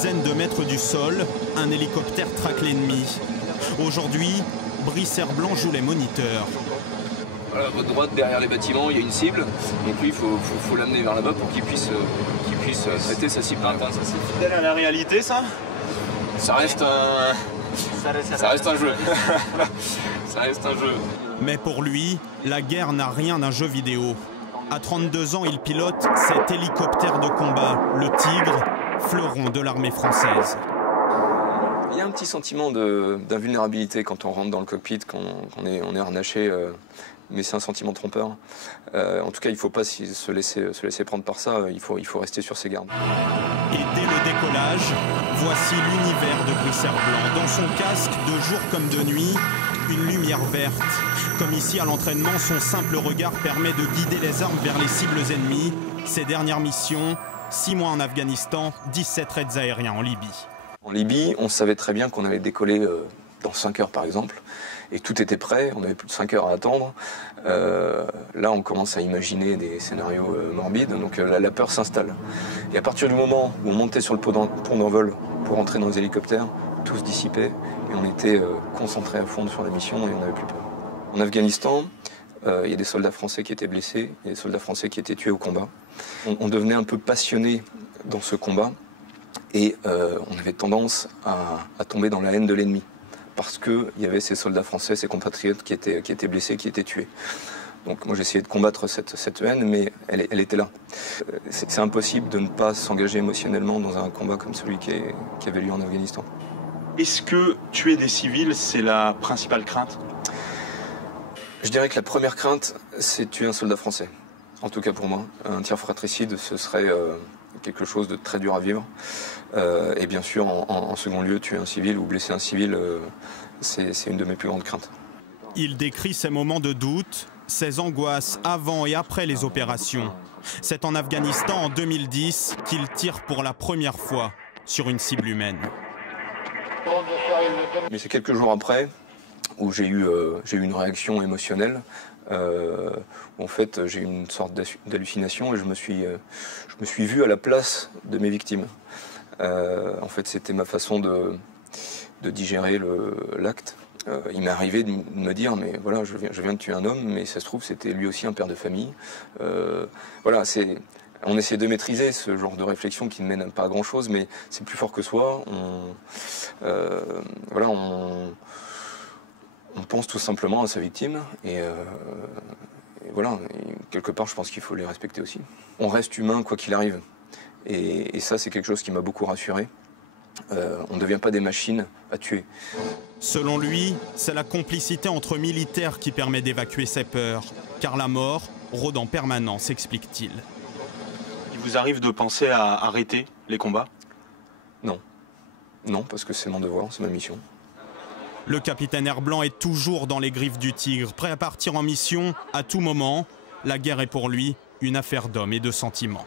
dizaines de mètres du sol, un hélicoptère traque l'ennemi. Aujourd'hui, Brice Herblanc joue les moniteurs. Voilà, à votre droite, derrière les bâtiments, il y a une cible. Donc lui, il faut l'amener vers là-bas pour qu'il puisse traiter sa cible. C'est fidèle à la réalité, ça? Ça reste un jeu. Ça reste un jeu. Mais pour lui, la guerre n'a rien d'un jeu vidéo. À 32 ans, il pilote cet hélicoptère de combat, le Tigre, fleuron de l'armée française. Il y a un petit sentiment d'invulnérabilité quand on rentre dans le cockpit, quand on est harnaché, mais c'est un sentiment trompeur. En tout cas, il ne faut pas se laisser prendre par ça, il faut rester sur ses gardes. Et dès le décollage, voici l'univers de Brice Herblanc. Dans son casque, de jour comme de nuit, une lumière verte. Comme ici à l'entraînement, son simple regard permet de guider les armes vers les cibles ennemies. Ses dernières missions, 6 mois en Afghanistan, 17 raids aériens en Libye. En Libye, on savait très bien qu'on allait décoller dans 5 heures par exemple, et tout était prêt, on avait plus de 5 heures à attendre. Là, on commence à imaginer des scénarios morbides, donc la peur s'installe. Et à partir du moment où on montait sur le pont d'envol pour entrer dans les hélicoptères, tout se dissipait, et on était concentrés à fond sur la mission, et on n'avait plus peur. En Afghanistan, il y a des soldats français qui étaient blessés, il y a des soldats français qui étaient tués au combat. On devenait un peu passionné dans ce combat, et on avait tendance à tomber dans la haine de l'ennemi, parce qu'il y avait ces soldats français, ces compatriotes qui étaient blessés, qui étaient tués. Donc moi j'essayais de combattre cette haine, mais elle était là. C'est impossible de ne pas s'engager émotionnellement dans un combat comme celui qui avait lieu en Afghanistan. Est-ce que tuer des civils, c'est la principale crainte? Je dirais que la première crainte, c'est tuer un soldat français. En tout cas pour moi. Un tir fratricide, ce serait quelque chose de très dur à vivre. Et bien sûr, en second lieu, tuer un civil ou blesser un civil, c'est une de mes plus grandes craintes. Il décrit ses moments de doute, ses angoisses avant et après les opérations. C'est en Afghanistan en 2010 qu'il tire pour la première fois sur une cible humaine. Mais c'est quelques jours après où j'ai eu une réaction émotionnelle. En fait, j'ai eu une sorte d'hallucination et je me suis vu à la place de mes victimes. En fait, c'était ma façon de digérer l'acte. Il m'est arrivé de me dire, mais voilà, je viens de tuer un homme, mais ça se trouve, c'était lui aussi un père de famille. Voilà, on essaie de maîtriser ce genre de réflexion qui ne mène pas à grand-chose, mais c'est plus fort que soi. Voilà, on pense tout simplement à sa victime et voilà, et quelque part je pense qu'il faut les respecter aussi. On reste humain quoi qu'il arrive et ça c'est quelque chose qui m'a beaucoup rassuré. On ne devient pas des machines à tuer. Selon lui, c'est la complicité entre militaires qui permet d'évacuer ses peurs, car la mort rôde en permanence, explique-t-il. Il vous arrive de penser à arrêter les combats? Non. Non, parce que c'est mon devoir, c'est ma mission. Le capitaine Herblanc est toujours dans les griffes du Tigre, prêt à partir en mission à tout moment. La guerre est pour lui une affaire d'hommes et de sentiments.